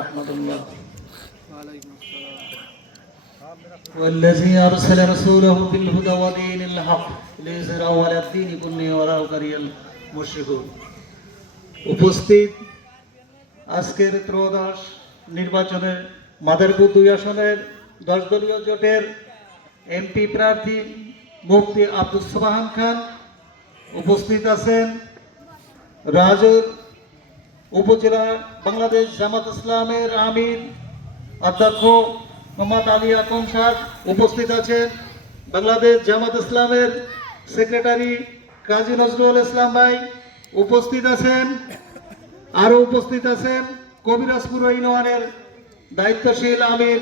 الله والذي أرسل رسوله بالهدى ودين الحق ليظهره على الدين كله ولو كره المشركون। উপস্থিত আজকের ত্রয়োদশ নির্বাচনে মাদারীপুর 2 আসনের 10 দলীয় জোটের এমপি প্রার্থী মুফতি আব্দুস সোবহান খান, উপস্থিত আছেন রাজুর উপজেলা বাংলাদেশ জামাত ইসলামের আমির অধ্যক্ষ মোহাম্মদ আলী আকন সাহেব, উপস্থিত আছেন বাংলাদেশ জামাত ইসলামের সেক্রেটারি কাজী নজরুল ইসলাম ভাই, উপস্থিত আছেন আরও উপস্থিত আছেন কবিরাজপুর ইউনিয়নের দায়িত্বশীল আমির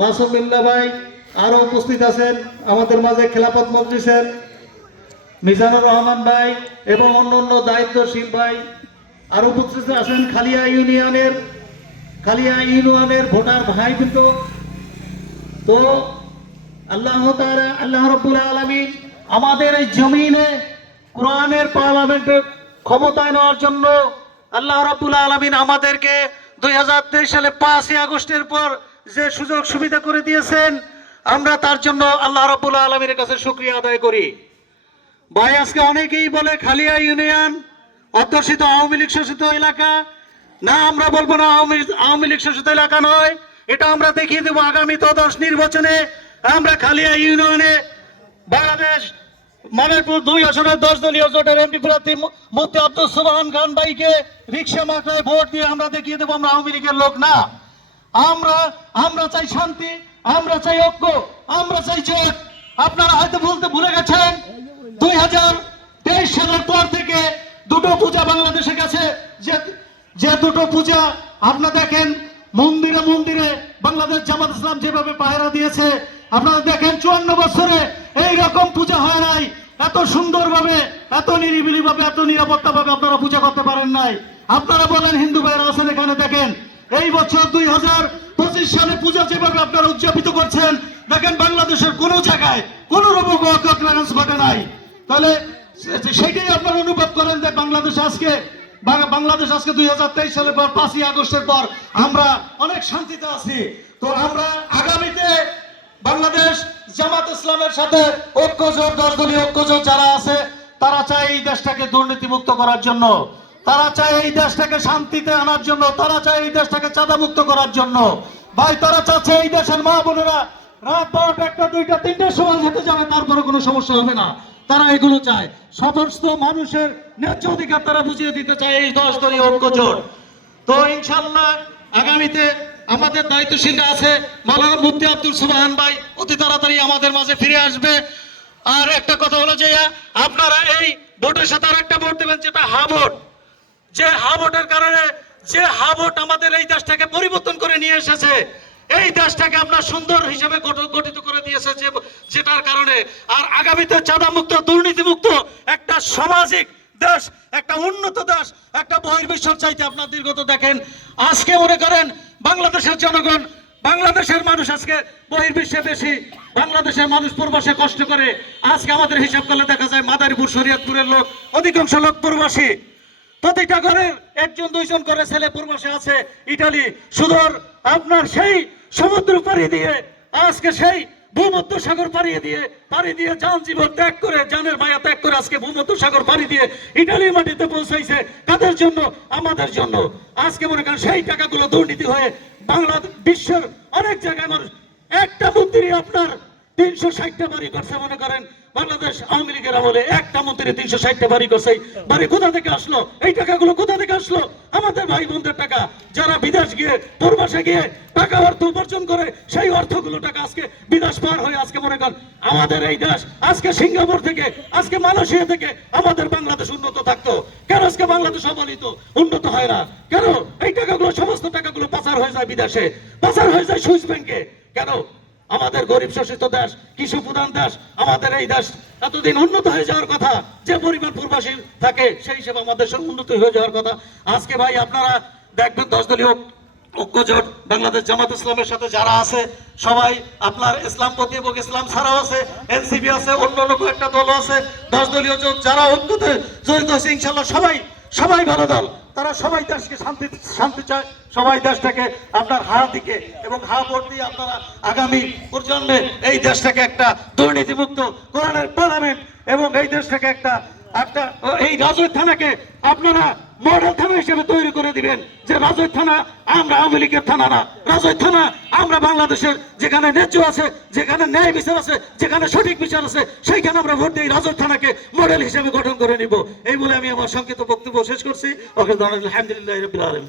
মাসুম বিল্লাহ ভাই, আরও উপস্থিত আছেন আমাদের মাঝে খেলাফত মজলিসের মিজানুর রহমান ভাই এবং অন্যান্য দায়িত্বশীল ভাই, আরও উপস্থিত আছেন খালিয়া ইউনিয়নের ভোটার ভাই। কিন্তু তো আল্লাহ রাব্বুল আলামিন আমাদের এই জমিনে কোরআনের পার্লামেন্টের ক্ষমতায় নেওয়ার জন্য আল্লাহ রাব্বুল আলামিন আমাদেরকে 2023 সালে 5ই আগস্টের পর যে সুযোগ সুবিধা করে দিয়েছেন, আমরা তার জন্য আল্লাহ রাব্বুল আলামিনের কাছে শুকরিয়া আদায় করি। ভাই, আজকে অনেকেই বলে খালিয়া ইউনিয়ন অধ্যুষিত আওয়ামী লীগ শাসিত এলাকা। না, আমরা বলবো না আওয়ামী লীগ শাসিত এলাকা নয়, এটা আমরা দেখিয়ে দেবো আগামী ত্রয়োদশ নির্বাচনে। আমরা খালিয়া ইউনিয়নে বাংলাদেশ মাদারীপুর 2 আসনের 10 দলীয় জোটের এমপি প্রার্থী মুফতি আব্দুস সোবহান খান ভাইকে রিকশা মাথায় ভোট দিয়ে আমরা দেখিয়ে দেবো আমরা আওয়ামী লীগের লোক না। আমরা চাই শান্তি, আমরা চাই ঐক্য, আমরা চাই জোট। আপনারা হয়তো বলতে ভুলে গেছেন 2023 সালের পর থেকে দুটো পূজা বাংলাদেশে গেছে, যে দুটো পূজা আপনারা দেখেন মন্দিরে মন্দিরে বাংলাদেশ জামাত ইসলাম যেভাবে পাহারা দিয়েছে, আপনারা দেখেন 54 বছরে এইরকম পূজা হয় নাই, এত সুন্দরভাবে, এত নিরিবিলি ভাবে, এত নিরাপত্তা ভাবে আপনারা পূজা করতে পারেন নাই। আপনারা বলেন হিন্দু ভাইরা আছেন এখানে, দেখেন এই বছর 2025 সালে পূজা যেভাবে আপনারা উদযাপিত করছেন, দেখেন বাংলাদেশের কোনো জায়গায় কোনো রকম অকারেন্স ঘটে নাই। তাহলে সেটাই আপনারা অনুভব করেন যে বাংলাদেশ আজকে 2023 সালের পর 5ই আগস্টের পর আমরা অনেক শান্তিতে আছি। তো আমরা আগামীতে বাংলাদেশ জামাত ইসলামের সাথে ঐক্যজোট, 10 দলীয় ঐক্যজোট যারা আছে, তারা চায় এই দেশটাকে দুর্নীতিমুক্ত করার জন্য, তারা চায় এই দেশটাকে শান্তিতে আনার জন্য, তারা চায় এই দেশটাকে চাঁদামুক্ত করার জন্য। ভাই, তারা চাচ্ছে এই দেশের মা বোনেরা রাত 12টা, 1টা, 2টা, 3টার সময় হেঁটে যাবে, তারপরে কোনো সমস্যা হবে না। তারা এগুলো চায়, সমস্ত মানুষের ন্যায্য অধিকার তারা বুঝিয়ে দিতে চায় এই 10 দলীয় ঐক্যজোট। তো ইনশাআল্লাহ আগামীতে আমাদের দায়িত্বশীলরা আছে, মাওলানা মুফতি আব্দুস সোবহান ভাই অতি তাড়াতাড়ি আমাদের মাঝে ফিরে আসবে। আর একটা কথা হলো যে আপনারা এই ভোটের সাথে আর একটা ভোট দেবেন, যেটা হা ভোট। যে হা ভোটের কারণে, যে হা ভোট আমাদের এই দেশটাকে পরিবর্তন করে নিয়ে এসেছে, এই দেশটাকে আমরা সুন্দর হিসেবে গঠিত করে দিয়েছে, যেটার কারণে আর আগামীতে চাঁদা মুক্ত, দুর্নীতি মুক্ত একটা সামাজিক দেশ, একটা উন্নত দেশ, একটা বহির্বিশ্বের চাইতে আপনার দীর্ঘত দেখেন। আজকে মনে করেন বাংলাদেশের জনগণ, বাংলাদেশের মানুষ আজকে বহির্বিশ্বে বেশি, বাংলাদেশের মানুষ প্রবাসে কষ্ট করে। আজকে আমাদের হিসাব করলে দেখা যায় মাদারীপুর শরীয়তপুরের লোক অধিকাংশ লোক প্রবাসী। প্রতিটা ঘরের 1-2জন করে ছেলে প্রবাসে আছে ইটালি, সুদূর আপনার সেই সমুদ্র পাড়ি দিয়ে, আজকে সেই ভূমধ্য সাগর পাড়ি দিয়ে জান জীবন ত্যাগ করে, জানের মায়া ত্যাগ করে আজকে ভূমধ্য সাগর পাড়ি দিয়ে ইটালির মাটিতে পৌঁছাইছে। কাদের জন্য? আমাদের জন্য। আজকে মনে করেন সেই টাকাগুলো দুর্নীতি হয়ে বিশ্বের অনেক জায়গায় মানুষ, একটা মন্ত্রী আপনার 360টা বাড়ি করছে। মনে করেন বাংলাদেশ আওয়ামী লীগের আমলে একটা মন্ত্রী 360টা বাড়ি করছে। বাড়ি কোথা থেকে আসলো? এই টাকাগুলো কোথা থেকে আসলো? আমাদের ভাই বোনদের টাকা, যারা বিদেশ গিয়ে প্রবাসে গিয়ে টাকা অর্থ উপার্জন করে, সেই অর্থগুলো টাকা আজকে বিদেশ পার হয়ে আজকে মনে করেন আমাদের এই দেশ, আজকে সিঙ্গাপুর থেকে, আজকে মালয়েশিয়া থেকে আমাদের বাংলাদেশ উন্নত থাকতো। কেন আজকে বাংলাদেশ অবহেলিত, উন্নত হয় না? কেন এই টাকাগুলো, সমস্ত টাকাগুলো পাচার হয়ে যায় বিদেশে, পাচার হয়ে যায় সুইস ব্যাংকে? কেন? আমাদের গরিব শাসিত দেশ, কৃষি প্রধান দেশ, আমাদের এই দেশ এতদিন উন্নত হয়ে যাওয়ার কথা, যে পরিমাণ প্রবাসী থাকে সেই হিসেবে আমাদের উন্নত হয়ে যাওয়ার কথা। আজকে ভাই আপনারা দেখবেন 10 দলীয় ঐক্যজোট বাংলাদেশ জামাত ইসলামের সাথে যারা আছে, সবাই আপনার ইসলামপন্থী এবং ইসলাম ছাড়াও আছে, এনসিপি আছে, অন্য কয়েকটা দল আছে, 10 দলীয় জোট যারা ঐক্যতে জড়িত হয়েছে, ইনশাল্লাহ সবাই সবাই ভালো দল, তারা সবাই দেশকে শান্তি শান্তি চায়, সবাই দেশটাকে আপনার হাত দিকে এবং হাত ভোট দিয়ে আপনারা আগামী প্রজন্মে এই দেশটাকে একটা দুর্নীতিমুক্ত কোরআনের পার্লামেন্ট এবং এই দেশটাকে একটা একটা এই রাজৈর থানাকে আপনারা মডেল থানা হিসেবে তৈরি করে দিবেন, যে রাজৈর থানা আমরা আওয়ামী লীগের থানা না, রাজৈর থানা আমরা বাংলাদেশের, যেখানে ন্যায্য আছে, যেখানে ন্যায় বিচার আছে, যেখানে সঠিক বিচার আছে, সেইখানে আমরা ভোট দিয়ে রাজৈর থানাকে মডেল হিসেবে গঠন করে নিব। এই বলে আমি আমার সংক্ষিপ্ত বক্তব্য শেষ করছি। আলহামদুলিল্লাহ রাব্বিল আলামিন।